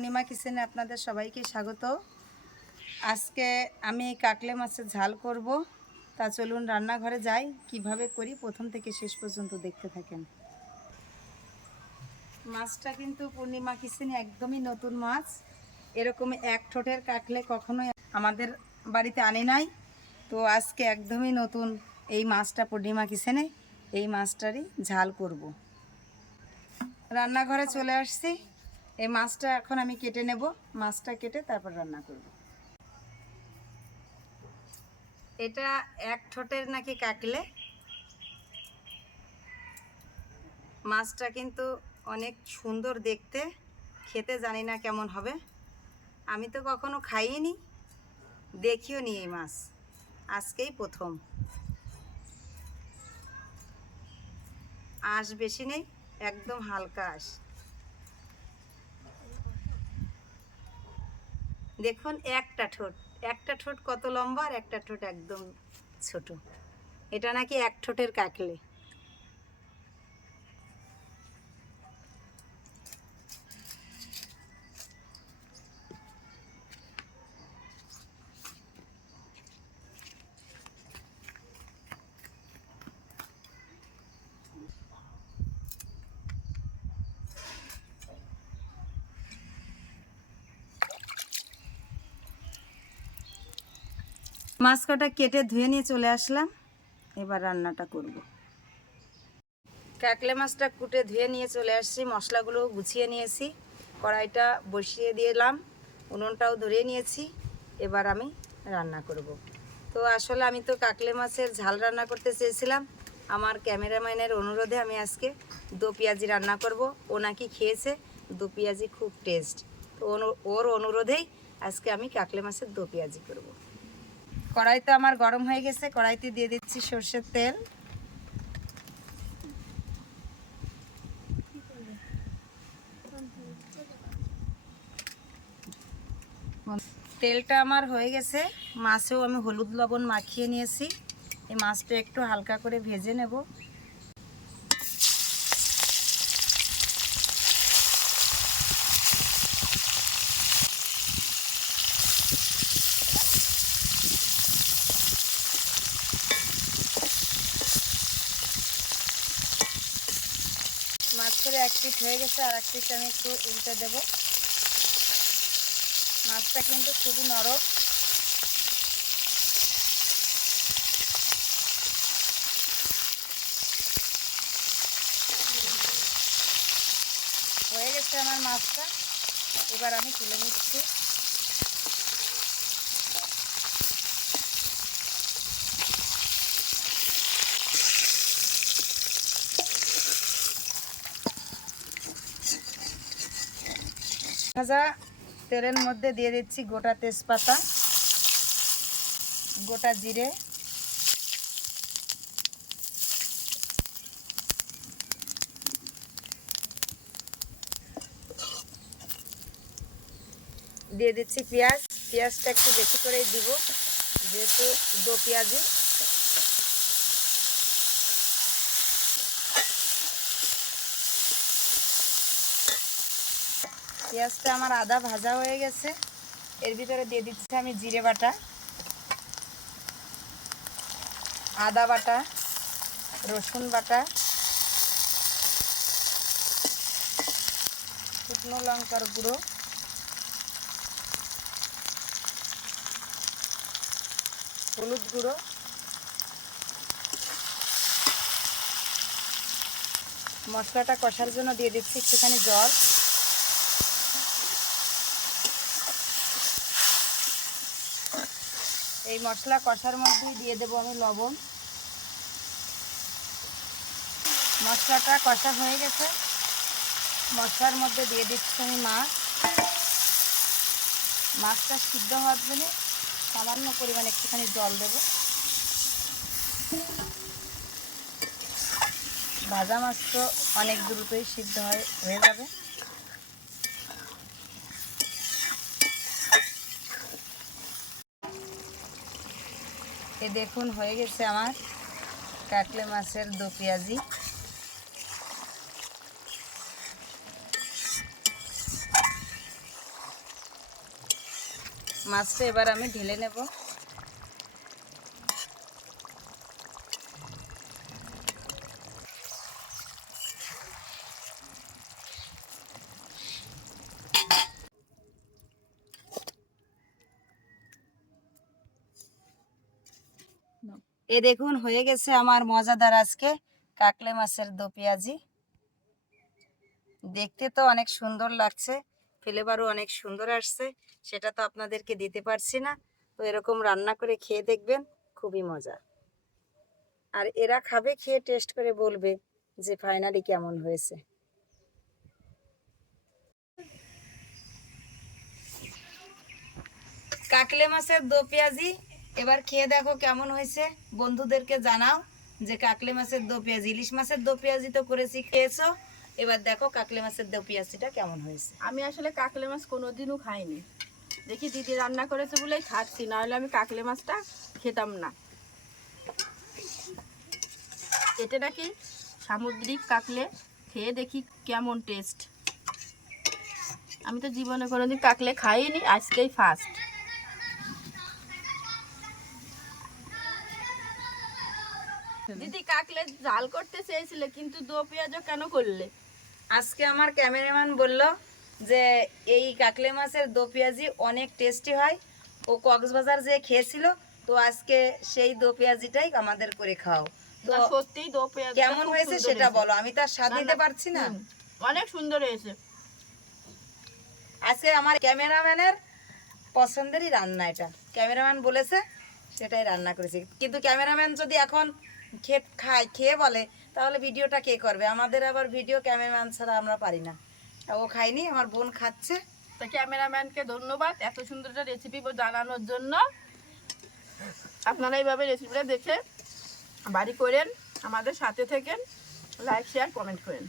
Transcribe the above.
পূর্ণিমা কিচেনে আপনাদের সবাইকে স্বাগত। আজকে আমি কাকলে মাছের ঝাল করব। তা চলুন রান্নাঘরে যাই, কিভাবে করি প্রথম থেকে শেষ পর্যন্ত দেখতে থাকেন। মাছটা কিন্তু পূর্ণিমা কিচেনে একদমই নতুন মাছ। এরকম এক ঠোঁটের কাকলে কখনোই আমাদের বাড়িতে আনি নাই, তো আজকে একদমই নতুন এই মাছটা পূর্ণিমা কিচেনে। এই মাছটারই ঝাল করব। রান্নাঘরে চলে আসছি। এই মাছটা এখন আমি কেটে নেব। মাছটা কেটে তারপর রান্না করব। এটা এক ঠোঁটের নাকি কাকলে। মাছটা কিন্তু অনেক সুন্দর দেখতে, খেতে জানি না কেমন হবে। আমি তো কখনো খাইনি, দেখিও নি এই মাছ, আজকেই প্রথম। আঁশ বেশি নেই, একদম হালকা আঁশ। দেখুন একটা ঠোঁট কত লম্বা আর একটা ঠোঁট একদম ছোট। এটা নাকি এক ঠোঁটের কাকলে। মাছ কটা কেটে ধুয়ে নিয়ে চলে আসলাম। এবার রান্নাটা করব। কাকলে মাছটা কুটে ধুয়ে নিয়ে চলে আসছি, মশলাগুলো গুছিয়ে নিয়েছি, কড়াইটা বসিয়ে দিলাম, উনুনটাও ধরিয়ে নিয়েছি। এবার আমি রান্না করব। তো আসলে আমি তো কাকলে মাছের ঝাল রান্না করতে চেয়েছিলাম। আমার ক্যামেরাম্যানের অনুরোধে আমি আজকে দো পেঁয়াজি রান্না করব। ও নাকি খেয়েছে দো পেঁয়াজি খুব টেস্ট, তো ওর অনুরোধেই আজকে আমি কাকলে মাছের দো পেঁয়াজি করব। কড়াইতে আমার গরম হয়ে গেছে, কড়াইতে দিয়ে দিচ্ছি সর্ষের তেল। তেলটা আমার হয়ে গেছে। মাছেও আমি হলুদ লবণ মাখিয়ে নিয়েছি। এই মাছটা একটু হালকা করে ভেজে নেব। মাছ করে এক পিঠ হয়ে গেছে, আর এক পিঠ আমি একটু উল্টে দেব। মাছটা কিন্তু খুবই নরম। হয়ে গেছে আমার মাছটা, এবার আমি তুলে নিচ্ছি। ভাজা তেলের মধ্যে দিয়ে দিচ্ছি গোটা তেজপাতা, গোটা জিরে, দিয়ে দিচ্ছি পেঁয়াজ। পেঁয়াজটা একটু বেশি করেই দিব, যেহেতু দো পেঁয়াজি। পেঁয়াজটা আমার আদা ভাজা হয়ে গেছে। এর ভিতরে দিয়ে দিচ্ছি আমি জিরে বাটা, আদা বাটা, রসুন বাটা, শুকনো লঙ্কার গুঁড়ো, হলুদ গুঁড়ো, মশলাটা কষার জন্য দিয়ে দিচ্ছি একটুখানি জল। এই মশলা কষার মধ্যেই দিয়ে দেবো আমি লবণ। মশলাটা কষা হয়ে গেছে, মশলার মধ্যে দিয়ে দিচ্ছি আমি মাছটা সিদ্ধ হওয়ার জন্য সামান্য পরিমাণে একটুখানি জল দেব। ভাজা মাছ তো অনেক দ্রুতই সিদ্ধ হয়ে যাবে। এ দেখুন হয়ে গেছে আমার কাকলে মাছের দো পেঁয়াজি। মাছটা এবার আমি ঢেলে নেব। এ দেখুন হয়ে গেছে আমার মজাদার আজকে কাকলে মাছের দো পেঁয়াজি। দেখতে তো অনেক সুন্দর লাগছে, ফ্লেভারও অনেক সুন্দর আসছে, সেটা তো আপনাদেরকে দিতে পারছি না। তো এরকম রান্না করে খেয়ে দেখবেন, খুবই মজা। আর এরা খাবে, খেয়ে টেস্ট করে বলবে যে ফাইনালি কেমন হয়েছে। কাকলে মাছের দো পেঁয়াজি এবার খেয়ে দেখো কেমন হয়েছে, বন্ধুদেরকে জানাও যে কাকলে মাছের দো পেঁয়াজি। ইলিশ মাছের দো পেঁয়াজি তো করেছি, খেয়েছো, এবার দেখো কাকলে মাছের দো পেঁয়াজিটা কেমন হয়েছে। আমি আসলে কাকলে মাছ কোনোদিনও খাইনি, দেখি দিদি রান্না করেছে বলেই খাচ্ছি, না হলে আমি কাকলে মাছটা খেতাম না। এটা নাকি সামুদ্রিক কাকলে, খেয়ে দেখি কেমন টেস্ট। আমি তো জীবনে কোনোদিন কাকলে খাইনি, আজকেই ফার্স্ট। দিদি কাকলে ঝাল করতে চেয়েছিলে, কিন্তু দো পেঁয়াজও কেন করলে? আজকে আমার ক্যামেরাম্যান বলল যে এই কাকলে মাছের দো পেঁয়াজি অনেক টেস্টি হয়, ও কক্সবাজার যে খেয়েছিল, তো আজকে সেই দো পেঁয়াজিটাই আমাদের করে খাও। তো সত্যিই দো পেঁয়াজ কেমন হয়েছে সেটা বলো, আমি তো আর স্বাদ দিতে পারছি না। অনেক সুন্দর হয়েছে। আজকে আমার ক্যামেরাম্যানের পছন্দেরই রান্না, এটা ক্যামেরাম্যান বলেছে সেটাই রান্না করেছি। কিন্তু ক্যামেরাম্যান যদি এখন খেয়ে বলে তাহলে ভিডিওটা কে করবে? আমাদের আবার ভিডিও ক্যামেরাম্যান ছাড়া আমরা পারি না। ও খায়নি, আমার বোন খাচ্ছে। তো ক্যামেরাম্যানকে ধন্যবাদ এত সুন্দর একটা রেসিপি জানানোর জন্য। আপনারা এইভাবে রেসিপিটা দেখে বাড়ি করেন, আমাদের সাথে থেকেন, লাইক শেয়ার কমেন্ট করেন।